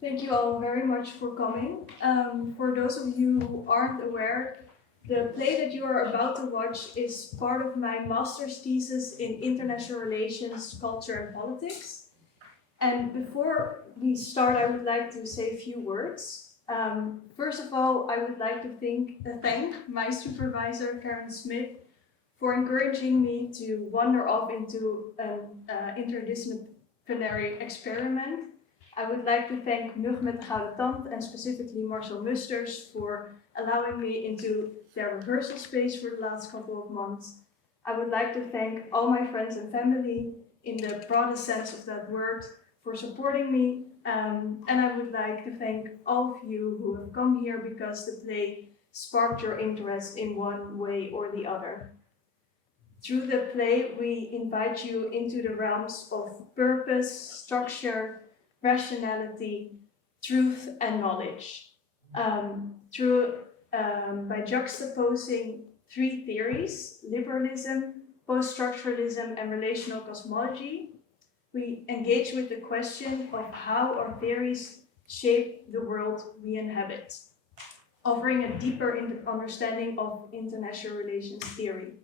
Thank you all very much for coming. For those of you who aren't aware, the play that you are about to watch is part of my master's thesis in international relations, culture, and politics. And before we start, I would like to say a few words. First of all, I would like to thank my supervisor, Karen Smith, for encouraging me to wander off into an interdisciplinary experiment. I would like to thank Mug met de Gouden Tand and specifically Marcel Musters for allowing me into their rehearsal space for the last couple of months. I would like to thank all my friends and family in the broadest sense of that word for supporting me. And I would like to thank all of you who have come here because the play sparked your interest in one way or the other. Through the play, we invite you into the realms of purpose, structure, rationality, truth, and knowledge. By juxtaposing three theories, liberalism, poststructuralism, and relational cosmology, we engage with the question of how our theories shape the world we inhabit, offering a deeper understanding of international relations theory.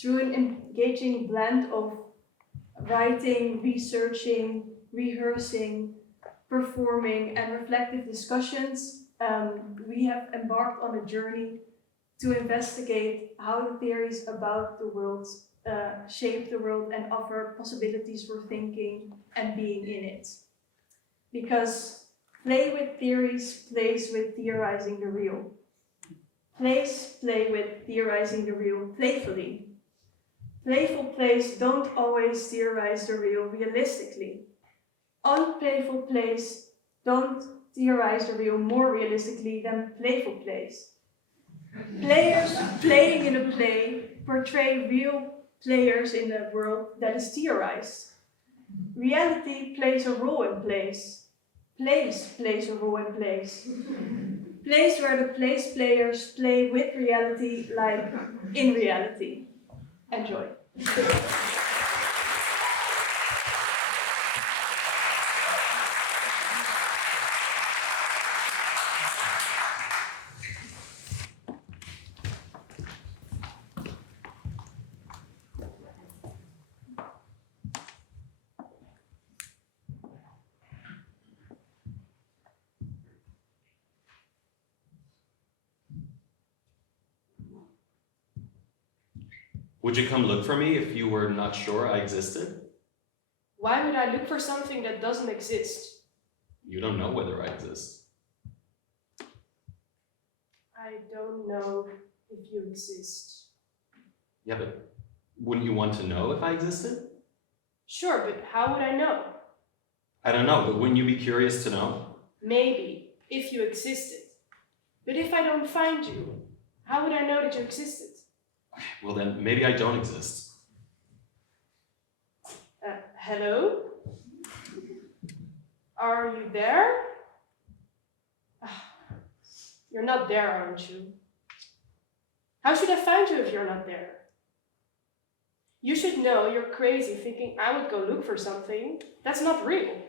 Through an engaging blend of writing, researching, rehearsing, performing, and reflective discussions, we have embarked on a journey to investigate how the theories about the world shape the world and offer possibilities for thinking and being in it. Because play with theories plays with theorizing the real. Plays play with theorizing the real playfully. Playful plays don't always theorize the real realistically. Unplayful plays don't theorize the real more realistically than playful plays. Players playing in a play portray real players in a world that is theorized. Reality plays a role in plays. Plays plays a role in plays. Plays where the plays players play with reality like in reality. Enjoy. Would you come look for me if you were not sure I existed? Why would I look for something that doesn't exist? You don't know whether I exist. I don't know if you exist. Yeah, but wouldn't you want to know if I existed? Sure, but how would I know? I don't know, but wouldn't you be curious to know? Maybe, if you existed. But if I don't find you, how would I know that you existed? Well then, maybe I don't exist. Hello? Are you there? You're not there, aren't you? How should I find you if you're not there? You should know you're crazy thinking I would go look for something. That's not real.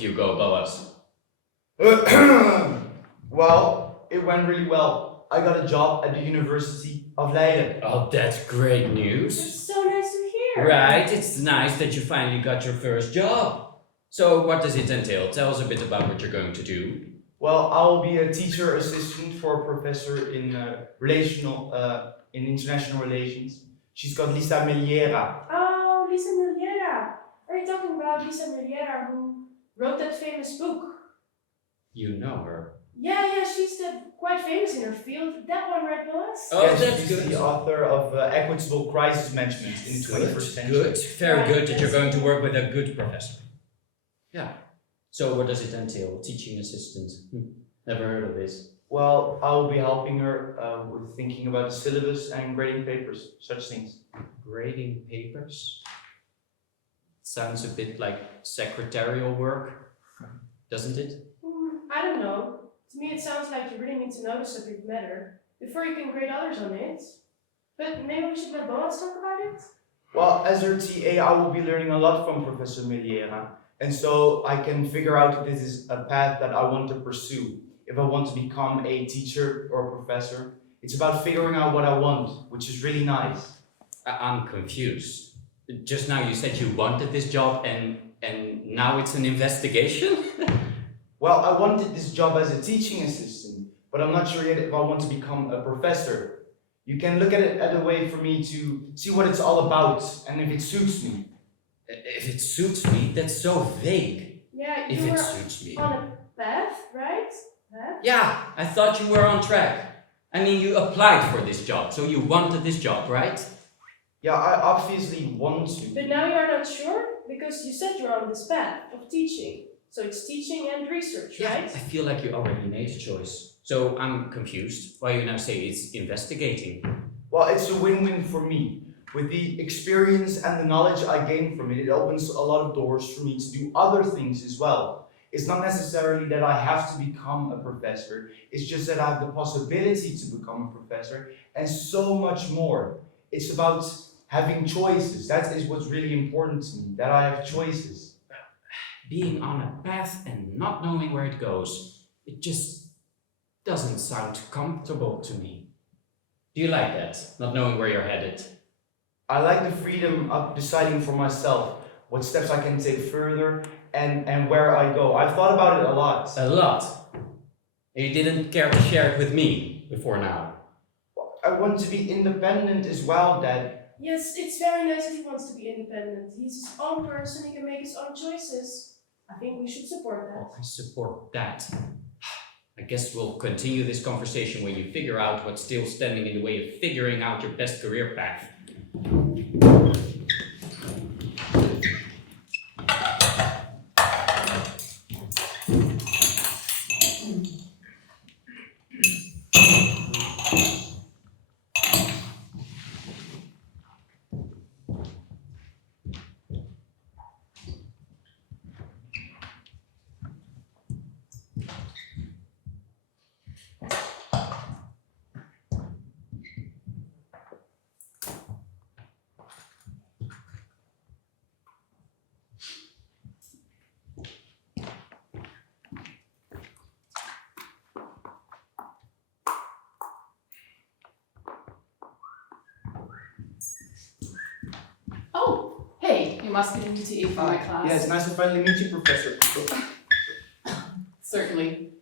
if you go, Boas? Well, it went really well. I got a job at the University of Leiden. Oh, that's great It's news. so nice to hear. Right, it's nice that you finally got your first job. So what does it entail? Tell us a bit about what you're going to do. Well, I'll be a teacher assistant for a professor in in international relations. She's called Lisa Meliera. Oh, Lisa Miliera. Are you talking about Lisa Miliera who wrote that famous book? You know her. Yeah, she's quite famous in her field. That one, right, Boas? Oh, Yes, that's she's good. the author of Equitable Crisis Management in the 21st century. Good, very good that you're going to work with a good professor. Yeah. So what does it entail? Teaching assistant? Never heard of this. Well, I will be helping her with thinking about the syllabus and grading papers, such things. Grading papers? Sounds a bit like secretarial work, doesn't it? I don't know. To me, it sounds like you really need to know the subject matter before you can grade others on it. But maybe we should let Boas talk about it? Well, as her TA, I will be learning a lot from Professor Meliera, and so I can figure out if this is a path that I want to pursue. If I want to become a teacher or a professor, it's about figuring out what I want, which is really nice. I'm confused. Just now you said you wanted this job and now it's an investigation? Well, I wanted this job as a teaching assistant, but I'm not sure yet if I want to become a professor. You can look at it as a way for me to see what it's all about and if it suits me. If it suits me, that's so vague. Yeah, If you it were suits me. on a path, right? Path? Yeah, I thought you were on track. I mean, you applied for this job, so you wanted this job, right? Yeah, I obviously want to. But now you're not sure? Because you said you're on this path of teaching. So it's teaching and research, right? I feel like you already made a choice. So I'm confused why you now say it's investigating. Well, it's a win-win for me. With the experience and the knowledge I gain from it, it opens a lot of doors for me to do other things as well. It's not necessarily that I have to become a professor, it's just that I have the possibility to become a professor and so much more. It's about having choices. That is what's really important to me, that I have choices. Being on a path and not knowing where it goes, it just doesn't sound comfortable to me. Do you like that, not knowing where you're headed? I like the freedom of deciding for myself what steps I can take further and where I go. I've thought about it a lot. A lot. And you didn't care to share it with me before now. I want to be independent as well, Dad. Yes, it's very nice that he wants to be independent. He's his own person, he can make his own choices. I think we should support that. Oh, I support that. I guess we'll continue this conversation when you figure out what's still standing in the way of figuring out your best career path. Oh, hey, you must be the new TA for my class. Yeah, it's nice to finally meet you, Professor. Certainly.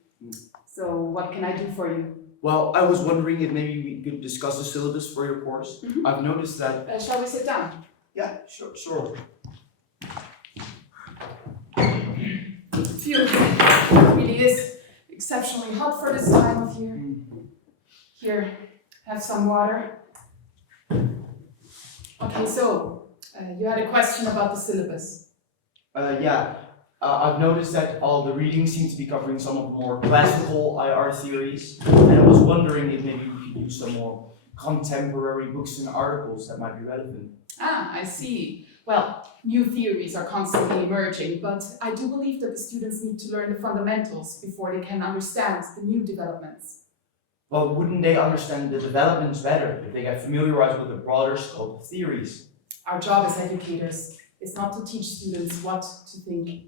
So what can I do for you? Well, I was wondering if maybe we could discuss the syllabus for your course. Mhm. I've noticed that. Shall we sit down? Yeah, sure. Phew, it really is exceptionally hot for this time of year. Here, have some water. Okay, so you had a question about the syllabus. Yeah. I've noticed that all the readings seem to be covering some of the more classical IR theories, and I was wondering if maybe we could use some more contemporary books and articles that might be relevant. Ah, I see. Well, new theories are constantly emerging, but I do believe that the students need to learn the fundamentals before they can understand the new developments. Well, wouldn't they understand the developments better if they get familiarized with the broader scope of theories? Our job as educators is not to teach students what to think.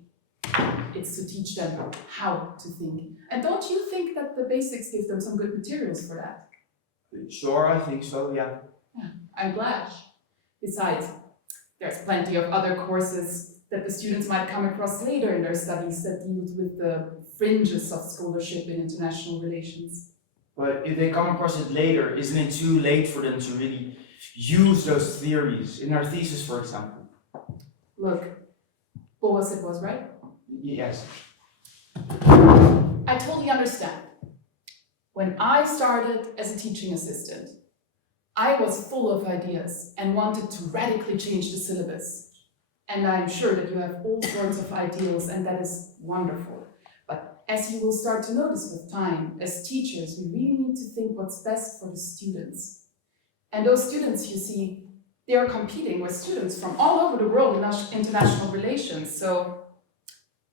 it's to teach them how to think. And don't you think that the basics give them some good materials for that? Sure, I think so, yeah. I'm glad. Besides, there's plenty of other courses that the students might come across later in their studies that deals with the fringes of scholarship in international relations. But if they come across it later, isn't it too late for them to really use those theories in our thesis, for example? Look, Boas it was, right? Yes. I totally understand. When I started as a teaching assistant, I was full of ideas and wanted to radically change the syllabus. And I'm sure that you have all sorts of ideals, and that is wonderful. But as you will start to notice with time, as teachers, we really need to think what's best for the students. And those students, you see, they are competing with students from all over the world in international relations, so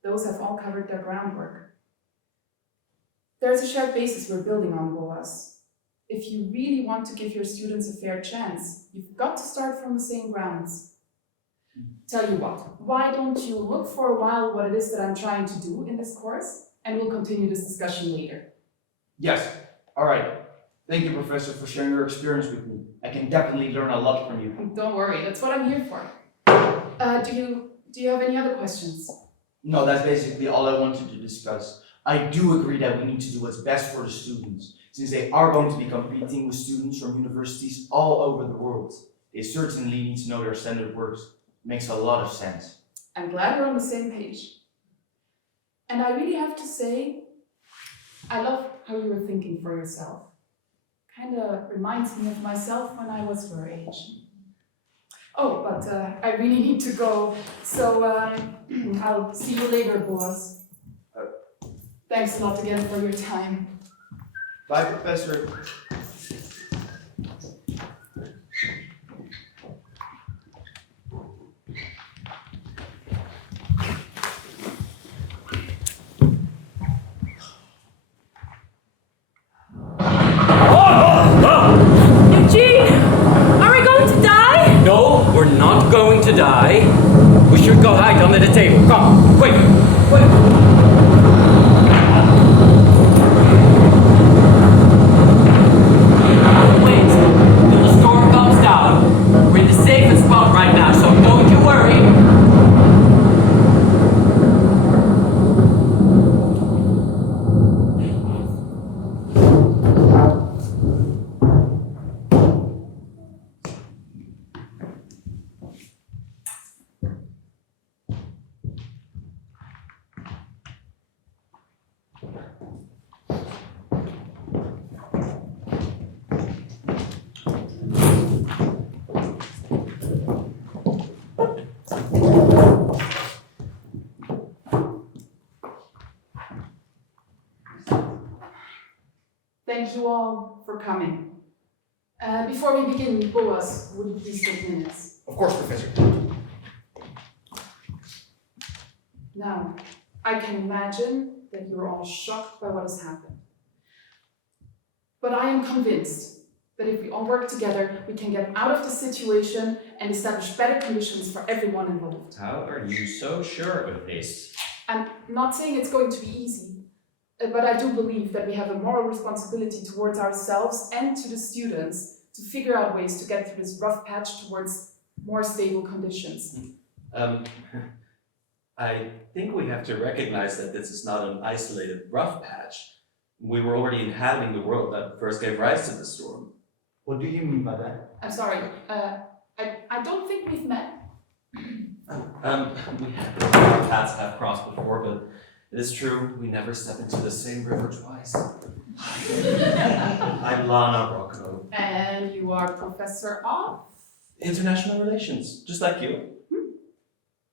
those have all covered their groundwork. There's a shared basis we're building on, Boas. If you really want to give your students a fair chance, you've got to start from the same grounds. Tell you what, why don't you look for a while what it is that I'm trying to do in this course, and we'll continue this discussion later. Yes, all right. Thank you, Professor, for sharing your experience with me. I can definitely learn a lot from you. Don't worry, that's what I'm here for. Do you have any other questions? No, that's basically all I wanted to discuss. I do agree that we need to do what's best for the students, since they are going to be competing with students from universities all over the world. They certainly need to know their standard works. Makes a lot of sense. I'm glad we're on the same page. And I really have to say, I love how you were thinking for yourself. Kind of reminds me of myself when I was your age. Oh, but I really need to go, so I'll see you later, Boas. Thanks a lot again for your time. Bye, Professor. No, we're not going to die. We should go hide under the table. Come, quick, quick. Wait, till the storm comes down. We're in the safest spot right now, so don't you worry. Thank you all for coming. Before we begin, Boas, would you please take minutes? Of course, Professor. Now, I can imagine that you're all shocked by what has happened. But I am convinced that if we all work together, we can get out of the situation and establish better conditions for everyone involved. How are you so sure of this? I'm not saying it's going to be easy, but I do believe that we have a moral responsibility towards ourselves and to the students to figure out ways to get through this rough patch towards more stable conditions. I think we have to recognize that this is not an isolated rough patch. We were already inhabiting the world that first gave rise to the storm. What do you mean by that? I'm sorry, I don't think we've met. Our paths have crossed before, but it is true, we never step into the same river twice. I'm Lana Rocco. And you are Professor of? International relations, just like you.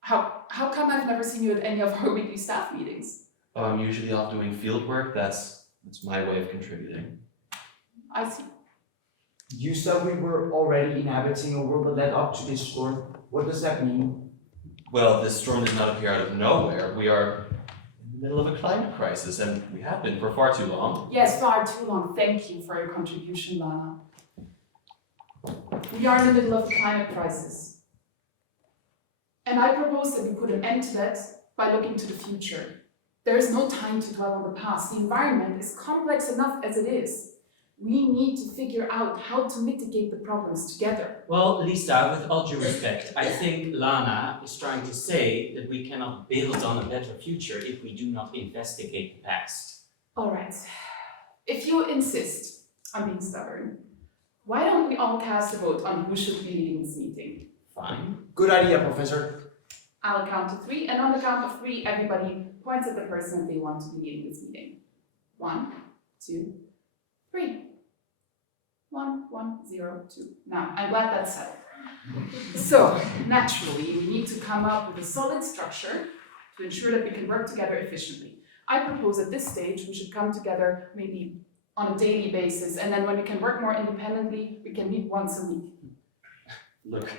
How come I've never seen you at any of our weekly staff meetings? Oh, I'm usually off doing field work, that's my way of contributing. I see. You said we were already inhabiting a world that led up to this storm. What does that mean? Well, this storm did not appear out of nowhere. We are in the middle of a climate crisis, and we have been for far too long. Yes, far too long. Thank you for your contribution, Lana. We are in the middle of a climate crisis. And I propose that we put an end to that by looking to the future. There is no time to dwell on the past. The environment is complex enough as it is. We need to figure out how to mitigate the problems together. Well, Lisa, with all due respect, I think Lana is trying to say that we cannot build on a better future if we do not investigate the past. All right, if you insist, I'm being stubborn. Why don't we all cast a vote on who should be leading this meeting? Fine. Good idea, Professor. I'll count to 3, and on the count of 3, everybody points at the person they want to be leading this meeting. 1, 2, 3. 1, 1, 0, 2. Now, I'm glad that's settled. So, naturally, we need to come up with a solid structure to ensure that we can work together efficiently. I propose at this stage we should come together maybe on a daily basis, and then when we can work more independently, we can meet once a week. Look,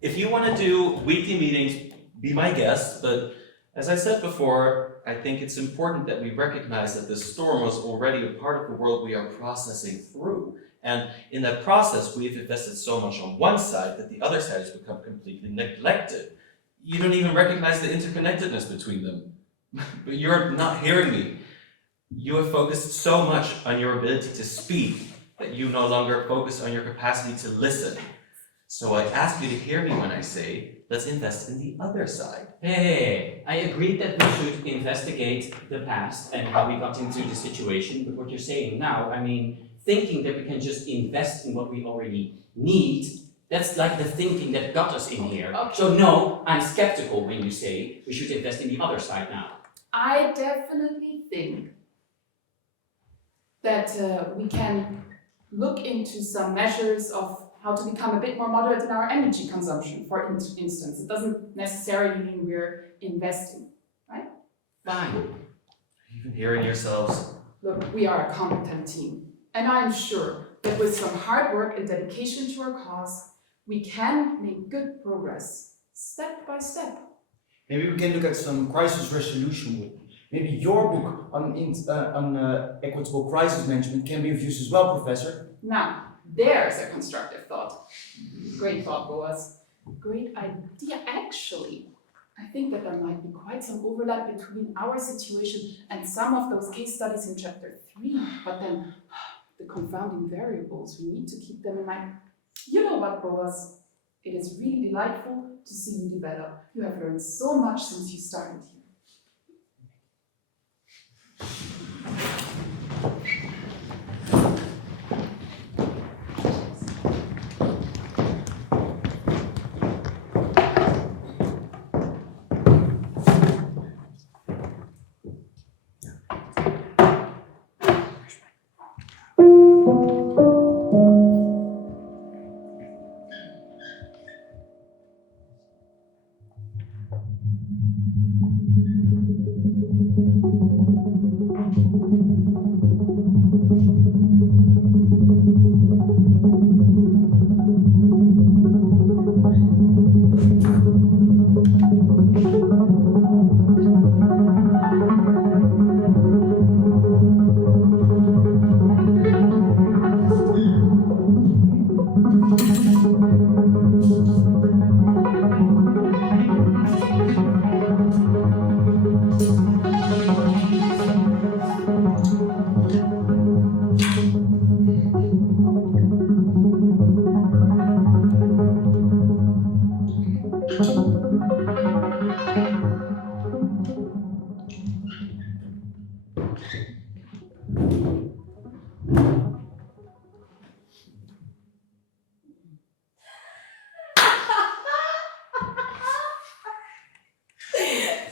if you want to do weekly meetings, be my guest, but as I said before, I think it's important that we recognize that this storm was already a part of the world we are processing through. And in that process, we've invested so much on one side that the other side has become completely neglected. You don't even recognize the interconnectedness between them. But you're not hearing me. You have focused so much on your ability to speak that you no longer focus on your capacity to listen. So I ask you to hear me when I say, let's invest in the other side. Hey, I agree that we should investigate the past and how we got into the situation, but what you're saying now, I mean, thinking that we can just invest in what we already need, that's like the thinking that got us in here. Okay. So no, I'm skeptical when you say we should invest in the other side now. I definitely think that we can look into some measures of how to become a bit more moderate in our energy consumption, for instance. It doesn't necessarily mean we're investing, right? Fine. Even hearing yourselves. Look, we are a competent team, and I'm sure that with some hard work and dedication to our cause, we can make good progress, step by step. Maybe we can look at some crisis resolution work. Maybe your book on equitable crisis management can be of use as well, Professor. Now, there's a constructive thought. Great thought, Boaz. Great idea, actually. I think that there might be quite some overlap between our situation and some of those case studies in chapter 3, but then the confounding variables, we need to keep them in mind. You know what, Boaz? It is really delightful to see you develop. You have learned so much since you started here.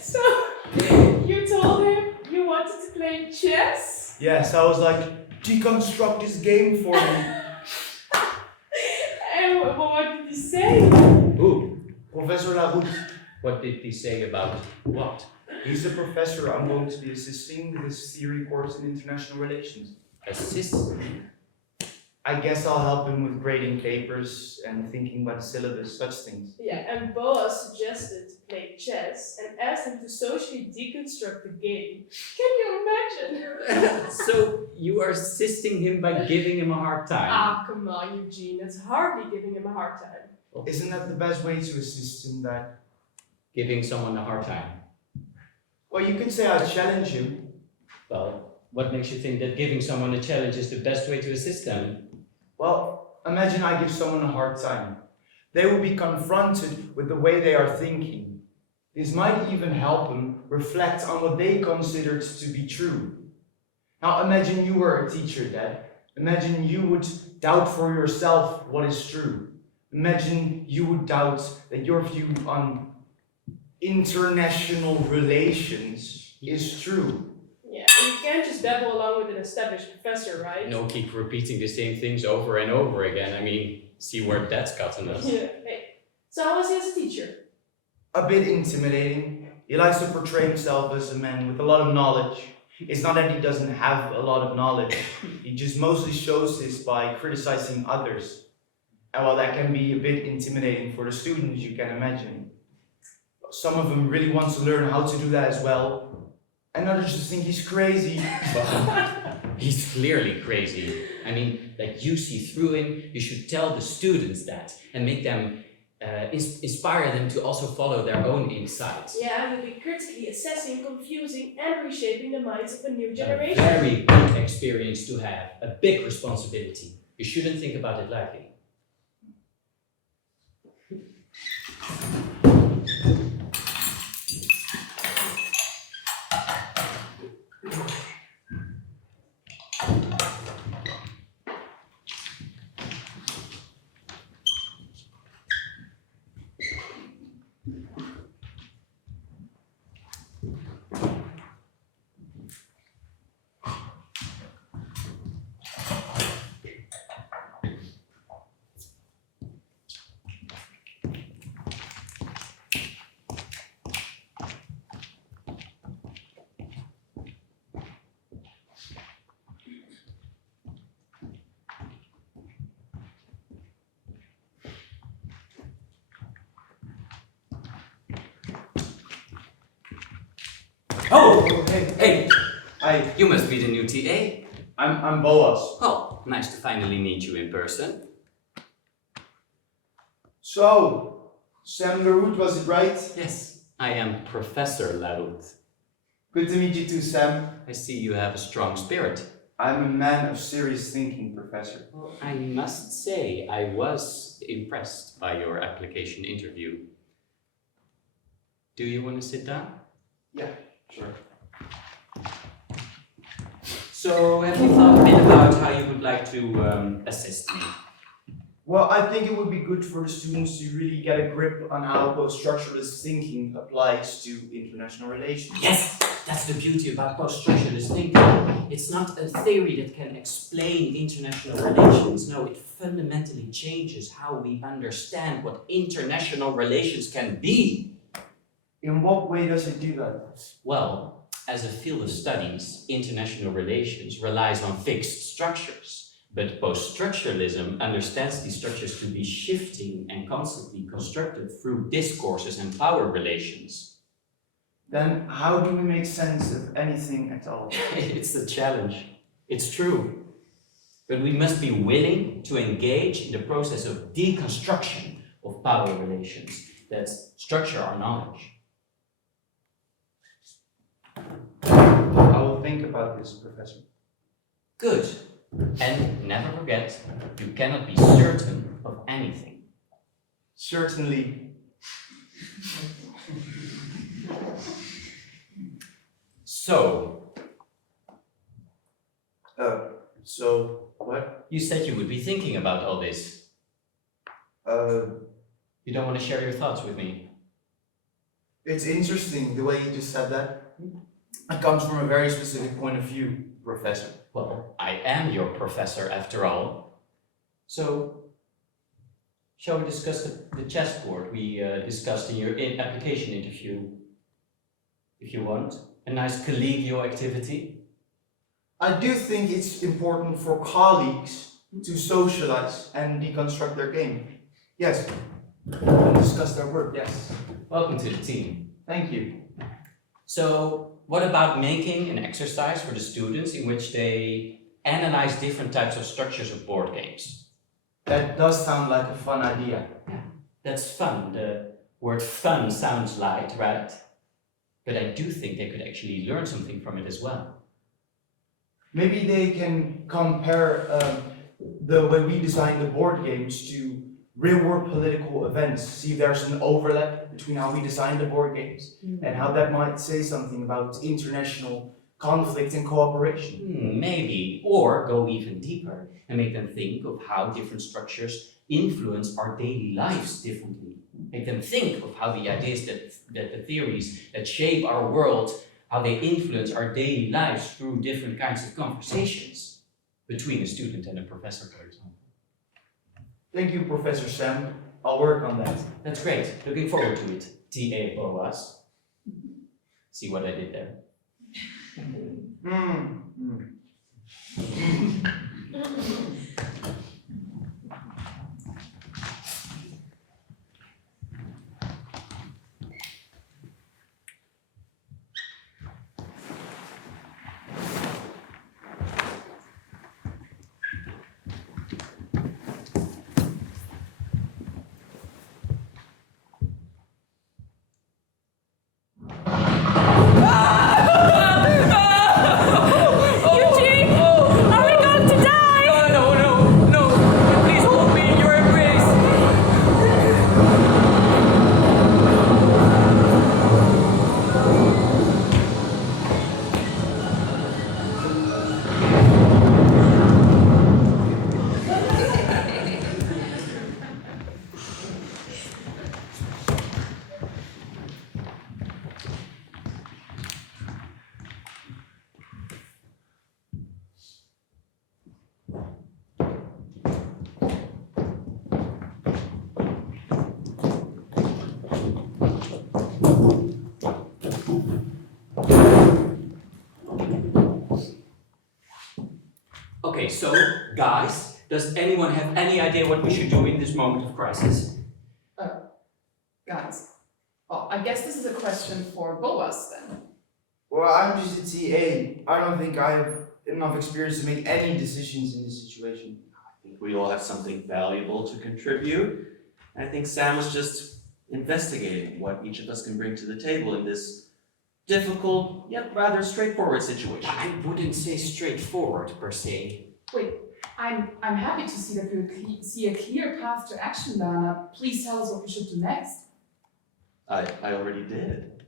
So, you told him you wanted to play chess? Yes, I was like, deconstruct this game for me. And what did he say? Who? Professor Laroute, What did he say about what? he's the professor I'm going to be assisting with his theory course in international relations. Assistant? I guess I'll help him with grading papers and thinking about the syllabus, such things. Yeah, and Boaz suggested to play chess and asked him to socially deconstruct the game. Can you imagine? So you are assisting him by giving him a hard time? Ah, come on, Eugene, that's hardly giving him a hard time. Isn't that the best way to assist in that? Giving someone a hard time? Well, you could say I challenge him. Well, what makes you think that giving someone a challenge is the best way to assist them? Well, imagine I give someone a hard time. They will be confronted with the way they are thinking. This might even help them reflect on what they considered to be true. Now imagine you were a teacher, Dad. Imagine you would doubt for yourself what is true. Imagine you would doubt that your view on international relations is true. Yeah, you can't just babble along with an established professor, right? No, keep repeating the same things over and over again. I mean, see where that's gotten us. Yeah. Hey, so how was he as a teacher? A bit intimidating. He likes to portray himself as a man with a lot of knowledge. It's not that he doesn't have a lot of knowledge. He just mostly shows this by criticizing others. And while that can be a bit intimidating for the students, you can imagine. Some of them really want to learn how to do that as well. And others just think he's crazy. He's clearly crazy. I mean, like you see through him, you should tell the students that and make them, inspire them to also follow their own insights. Yeah, we'll be critically assessing, confusing, and reshaping the minds of a new A generation. very big experience to have, a big responsibility. You shouldn't think about it lightly. Oh, hey, you must be the new TA. I'm Boas. Oh, nice to finally meet you in person. So, Sam Leroux, was it right? Yes, I am Professor Laroute. Good to meet you too, Sam. I see you have a strong spirit. I'm a man of serious thinking, Professor. Well, I must say, I was impressed by your application interview. Do you want to sit down? Yeah, sure. So, have you thought a bit about how you would like to assist me? Well, I think it would be good for the students to really get a grip on how post-structuralist thinking applies to international relations. Yes, that's the beauty about post-structuralist thinking. It's not a theory that can explain international relations. No, it fundamentally changes how we understand what international relations can be. In what way does it do that? Well, as a field of studies, international relations relies on fixed structures. But post-structuralism understands these structures to be shifting and constantly constructed through discourses and power relations. Then how do we make sense of anything at all? It's a challenge. It's true. But we must be willing to engage in the process of deconstruction of power relations that structure our knowledge. I will think about this, Professor. Good. And never forget, you cannot be certain of anything. Certainly. So, So, what? you said you would be thinking about all this. You don't want to share your thoughts with me? It's interesting the way you just said that. It comes from a very specific point of view, Professor. Well, I am your professor after all. So, shall we discuss the chessboard we discussed in your application interview? If you want, a nice collegial activity. I do think it's important for colleagues to socialize and deconstruct their game. Yes. And discuss their work, yes. Welcome to the team. Thank you. So, what about making an exercise for the students in which they analyze different types of structures of board games? That does sound like a fun idea. That's fun. The word fun sounds light, right? But I do think they could actually learn something from it as well. Maybe they can compare the way we design the board games to real-world political events, see if there's an overlap between how we design the board games and how that might say something about international conflict and cooperation. Maybe, or go even deeper and make them think of how different structures influence our daily lives differently. Make them think of how the ideas that the theories that shape our world, how they influence our daily lives through different kinds of conversations between a student and a professor, for example. Thank you, Professor Sam. I'll work on that. That's great. Looking forward to it. TA Boas. See what I did there? Okay, so guys, does anyone have any idea what we should do in this moment of crisis? Guys, well, I guess this is a question for Boas then. Well, I'm just a TA. I don't think I have enough experience to make any decisions in this situation. I think we all have something valuable to contribute. I think Sam was just investigating what each of us can bring to the table in this difficult yet rather straightforward situation. I wouldn't say straightforward per se. Wait, I'm happy to see that you see a clear path to action, Dana. Please tell us what we should do next. I already did.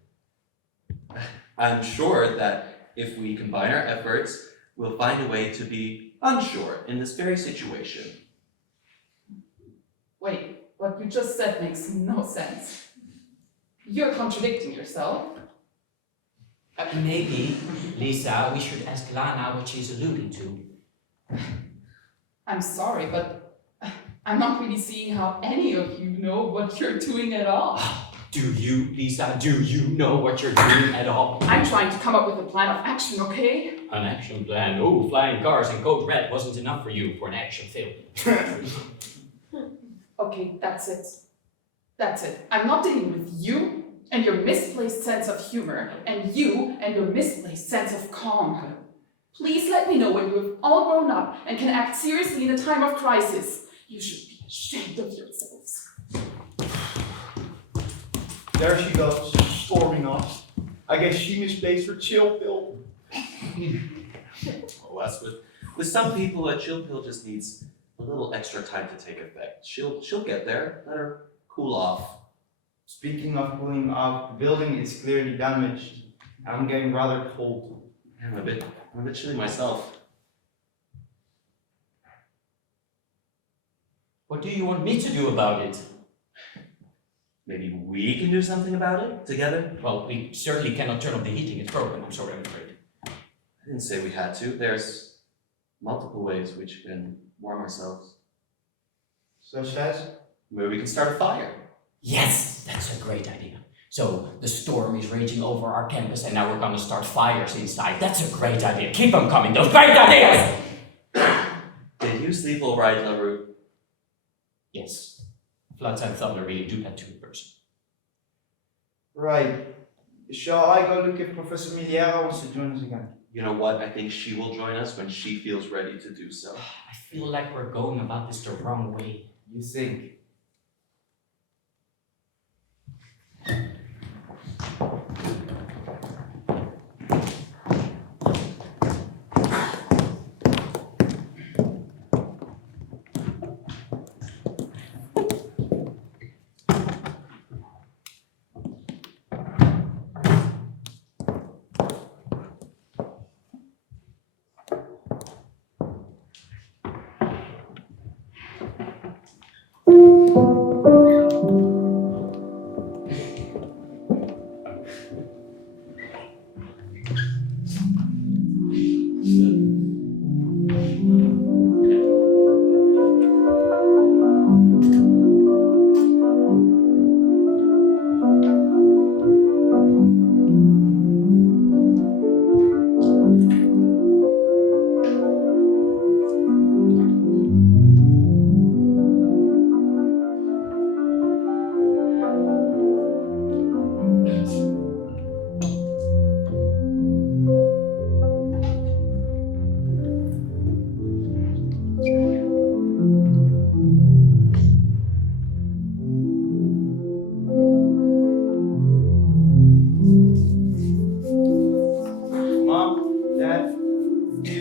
I'm sure that if we combine our efforts, we'll find a way to be unsure in this very situation. Wait, what you just said makes no sense. You're contradicting yourself. Maybe, Lisa, we should ask Lana what she's alluding to. I'm sorry, but I'm not really seeing how any of you know what you're doing at all. Do you, Lisa, do you know what you're doing at all? I'm trying to come up with a plan of action, okay? An action plan? Oh, flying cars and code red wasn't enough for you for an action film. Okay, that's it. That's it. I'm not dealing with you and your misplaced sense of humor, and you and your misplaced sense of calm. Please let me know when you have all grown up and can act seriously in a time of crisis. You should be ashamed of yourselves. There she goes, storming off. I guess she misplaced her chill pill. Well, that's with some people, a chill pill just needs a little extra time to take effect. She'll get there. Let her cool off. Speaking of cooling off, the building is clearly damaged. I'm getting rather cold. I'm a bit chilly myself. What do you want me to do about it? Maybe we can do something about it together? Well, we certainly cannot turn off the heating, it's broken, I'm sorry, I'm afraid. I didn't say we had to. There's multiple ways which can warm ourselves. Such as? Maybe we can start a fire. Yes, that's a great idea. So, the storm is raging over our campus and now we're gonna start fires inside. That's a great idea. Keep them coming, those great ideas! Did you sleep all right, LaRue? Yes, floods and thunder really do that to a person. Right. Shall I go look if Professor Miliera wants to join us again? You know what? I think she will join us when she feels ready to do so. I feel like we're going about this the wrong way. You think?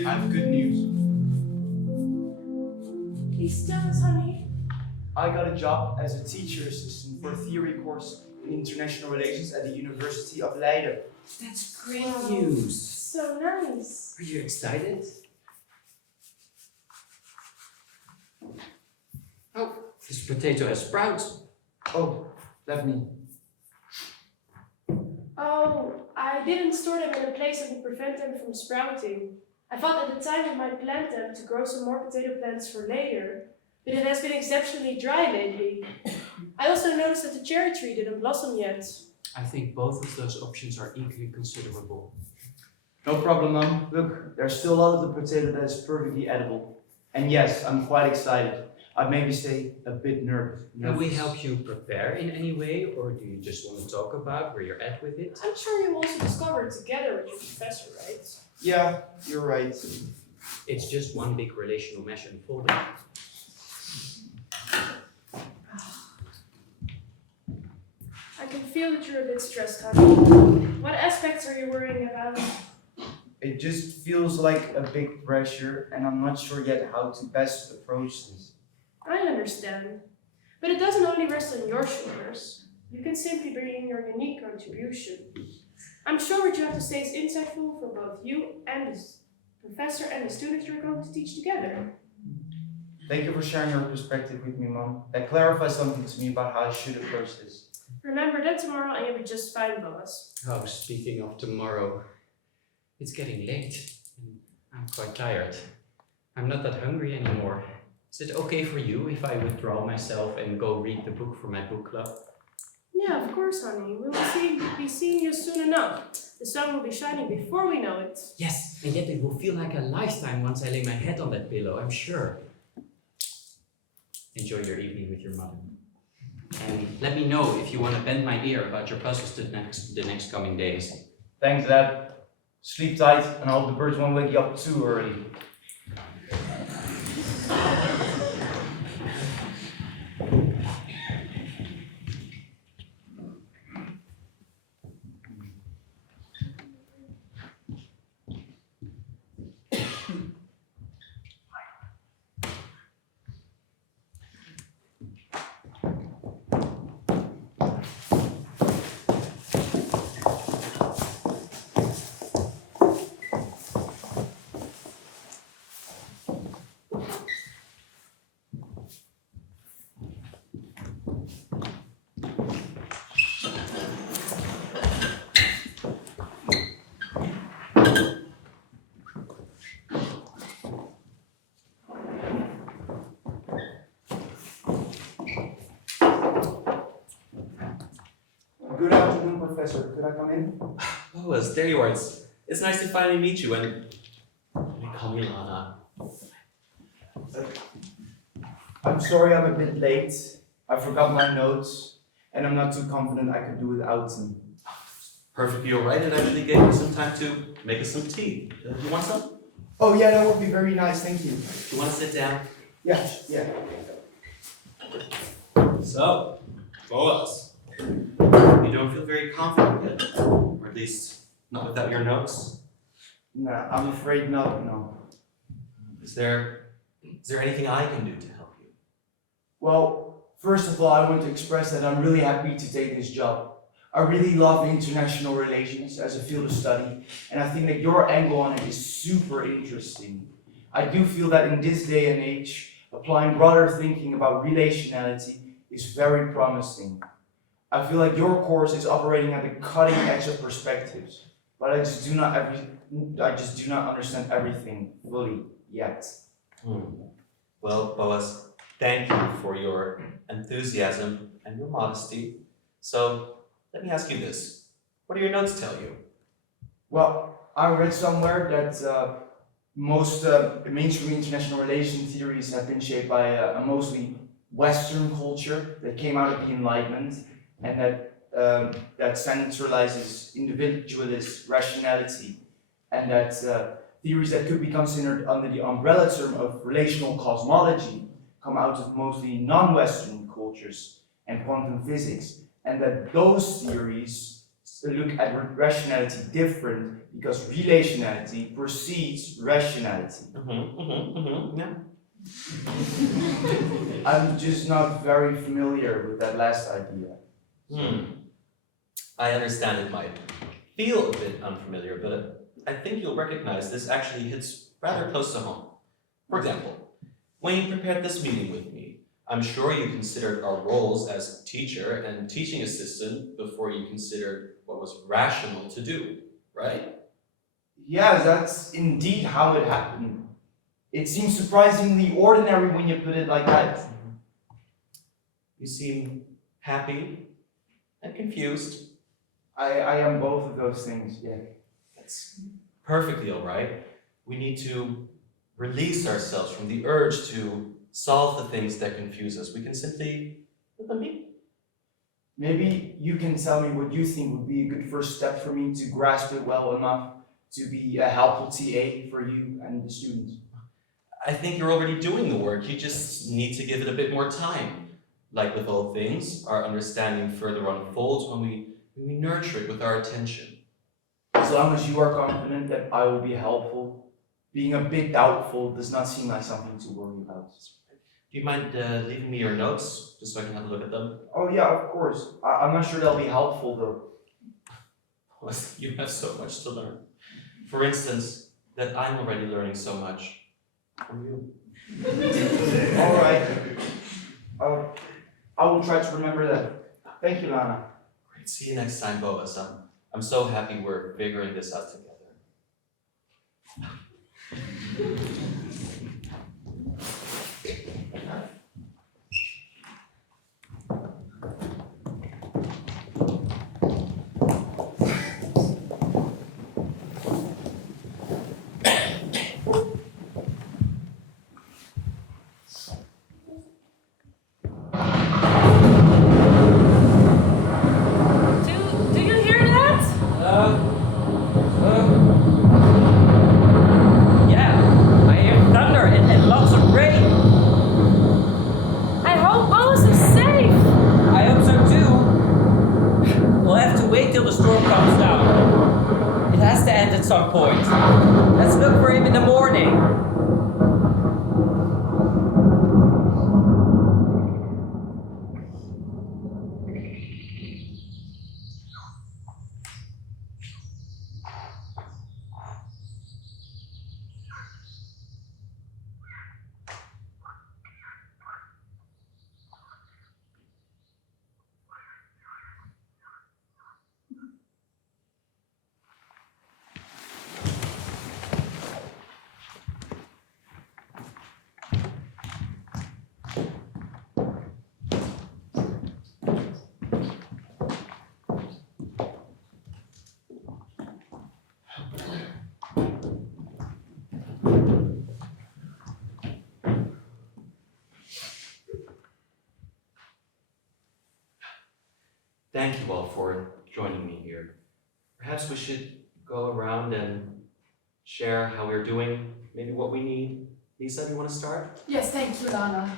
Actually, I have good news. Please tell us, honey. I got a job as a teacher assistant for a theory course in international relations at the University of Leiden. That's great Wow. news. So nice. Are you excited? Oh, this potato has sprouts. Oh, let me. Oh, I didn't store them in a place that would prevent them from sprouting. I thought at the time I might plant them to grow some more potato plants for later, but it has been exceptionally dry lately. I also noticed that the cherry tree didn't blossom yet. I think both of those options are equally considerable. No problem, Mom. Look, there's still a lot of the potato that is perfectly edible. And yes, I'm quite excited. I'd maybe say a bit nervous. Can we help you prepare in any way, or do you just want to talk about where you're at with it? I'm sure you also discovered together with your professor, right? Yeah, you're right. It's just one big relational mesh unfolding. I can feel that you're a bit stressed, honey. What aspects are you worrying about? It just feels like a big pressure, and I'm not sure yet how to best approach this. I understand. But it doesn't only rest on your shoulders. You can simply bring in your unique contribution. I'm sure what you have to say is insightful for both you and the professor and the students you're going to teach together. Thank you for sharing your perspective with me, Mom. That clarifies something to me about how I should approach this. Remember that tomorrow and you'll be just fine, Boas. Oh, speaking of tomorrow, it's getting late and I'm quite tired. I'm not that hungry anymore. Is it okay for you if I withdraw myself and go read the book for my book club? Yeah, of course, honey. We will be seeing you soon enough. The sun will be shining before we know it. Yes, and yet it will feel like a lifetime once I lay my head on that pillow, I'm sure. Enjoy your evening with your mother. And let me know if you want to bend my ear about your puzzles the next coming days. Thanks, Dad. Sleep tight, and I hope the birds won't wake you up too early. Good afternoon, Professor. Could I come in? Boas, there you are. It's nice to finally meet you, and they call me Lana. I'm sorry I'm a bit late. I forgot my notes, and I'm not too confident I could do without them. Perfectly all right, and I really gave you some time to make us some tea. You want some? Oh yeah, that would be very nice, thank you. You want to sit down? Yeah, yeah. So, Boas, you don't feel very confident yet, or at least not without your notes. No, I'm afraid not, no. Is there anything I can do to help you? Well, first of all, I want to express that I'm really happy to take this job. I really love international relations as a field of study, and I think that your angle on it is super interesting. I do feel that in this day and age, applying broader thinking about relationality is very promising. I feel like your course is operating at the cutting edge of perspectives, but I just do not understand everything fully yet. Well, Boas, thank you for your enthusiasm and your modesty. So, let me ask you this. What do your notes tell you? Well, I read somewhere that most mainstream international relation theories have been shaped by a mostly Western culture that came out of the Enlightenment, and that centralizes individualist rationality, and that theories that could be considered under the umbrella term of relational cosmology come out of mostly non-Western cultures and quantum physics, and that those theories look at rationality different because relationality precedes rationality. Yeah. I'm just not very familiar with that last idea. I understand it might feel a bit unfamiliar, but I think you'll recognize this actually hits rather close to home. For example, when you prepared this meeting with me, I'm sure you considered our roles as teacher and teaching assistant before you considered what was rational to do, right? Yeah, that's indeed how it happened. It seems surprisingly ordinary when you put it like that. You seem happy and confused. I am both of those things, yeah. That's perfectly all right. We need to release ourselves from the urge to solve the things that confuse us. We can simply let them be. Maybe you can tell me what you think would be a good first step for me to grasp it well enough to be a helpful TA for you and the students. I think you're already doing the work. You just need to give it a bit more time. Like with all things, our understanding further unfolds when we nurture it with our attention. As long as you are confident that I will be helpful, being a bit doubtful does not seem like something to worry about. Do you mind leaving me your notes, just so I can have a look at them? Oh yeah, of course. I'm not sure they'll be helpful though. You have so much to learn. For instance, that I'm already learning so much from you. All right. I will try to remember that. Thank you, Lana. Great. See you next time, Boas. I'm so happy we're figuring this out together. Do you hear that? Yeah, I hear thunder and lots of rain. I hope Boas is safe. I hope so too. We'll have to wait till the storm calms down. It has to end at some point. Let's look for him in the morning. Thank you all for joining me here. Perhaps we should go around and share how we're doing, maybe what we need. Lisa, do you want to start? Yes, thank you, Lana.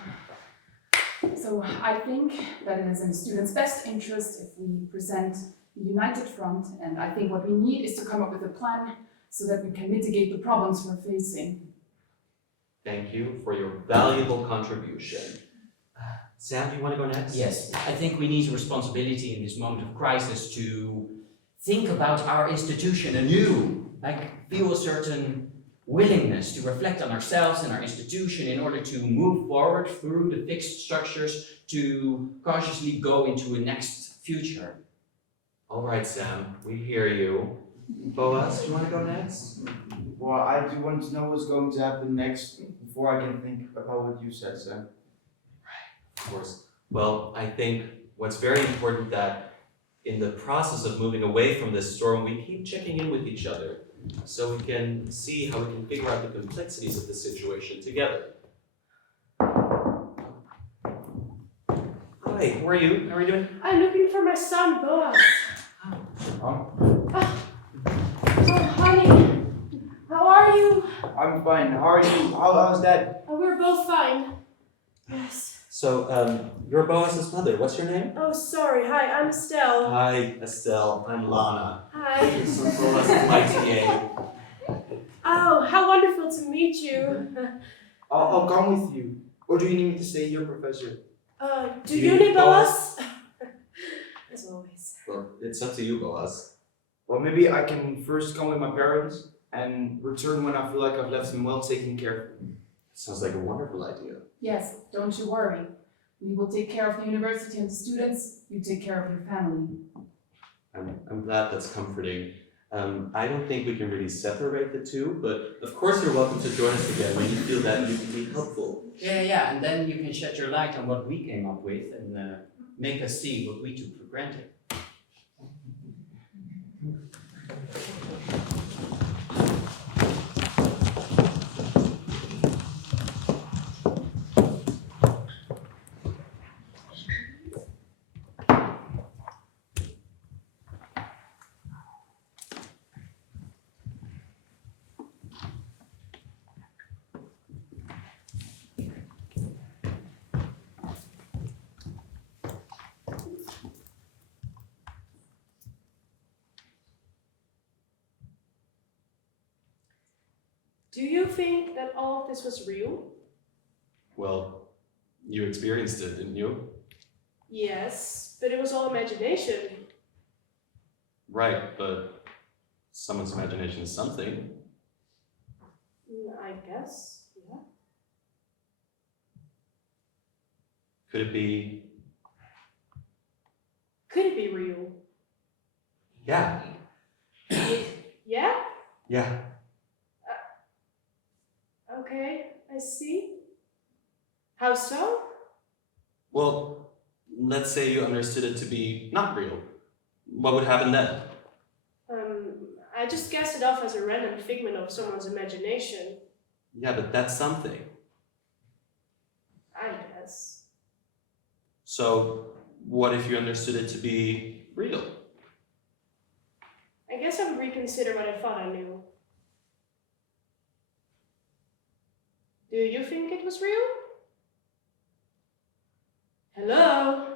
So I think that it is in the students' best interest if we present a united front, and I think what we need is to come up with a plan so that we can mitigate the problems we're facing. Thank you for your valuable contribution. Sam, do you want to go next? Yes, I think we need a responsibility in this moment of crisis to think about our institution anew, like feel a certain willingness to reflect on ourselves and our institution in order to move forward through the fixed structures to cautiously go into a next future. All right, Sam, we hear you. Boas, do you want to go next? Well, I do want to know what's going to happen next before I can think about what you said, Sam. Of course. Well, I think what's very important that in the process of moving away from this storm, we keep checking in with each other so we can see how we can figure out the complexities of the situation together. Hi, who are you? How are you doing? I'm looking for my son, Boas. Huh? Oh, honey. How are you? I'm fine. How are you? How's that? Oh, we're both fine. Yes. So, you're Boas's mother. What's your name? Oh, sorry. Hi, I'm Estelle. Hi, Estelle. I'm Lana. Hi. So Boas is my TA. Oh, how wonderful to meet you. I'll come with you. Or do you need me to say your professor? Do You you need Boas? Boas? As always. Well, it's up to you, Boas. Well, maybe I can first come with my parents and return when I feel like I've left them well taken care of. Sounds like a wonderful idea. Yes, don't you worry. We will take care of the university and the students, you take care of your family. I'm glad that's comforting. I don't think we can really separate the two, but of course you're welcome to join us again when you feel that you can be helpful. Yeah, and then you can shed your light on what we came up with and make us see what we took for granted. Do you think that all of this was real? Well, you experienced it, didn't you? Yes, but it was all imagination. Right, but someone's imagination is something. I guess, yeah. Could it be? Could it be real? Yeah. Yeah? Yeah. Okay, I see. How so? Well, let's say you understood it to be not real. What would happen then? I just cast it off as a random figment of someone's imagination, Yeah, but that's something. I guess. So, what if you understood it to be real? I guess I would reconsider what I thought I knew. Do you think it was real? Hello?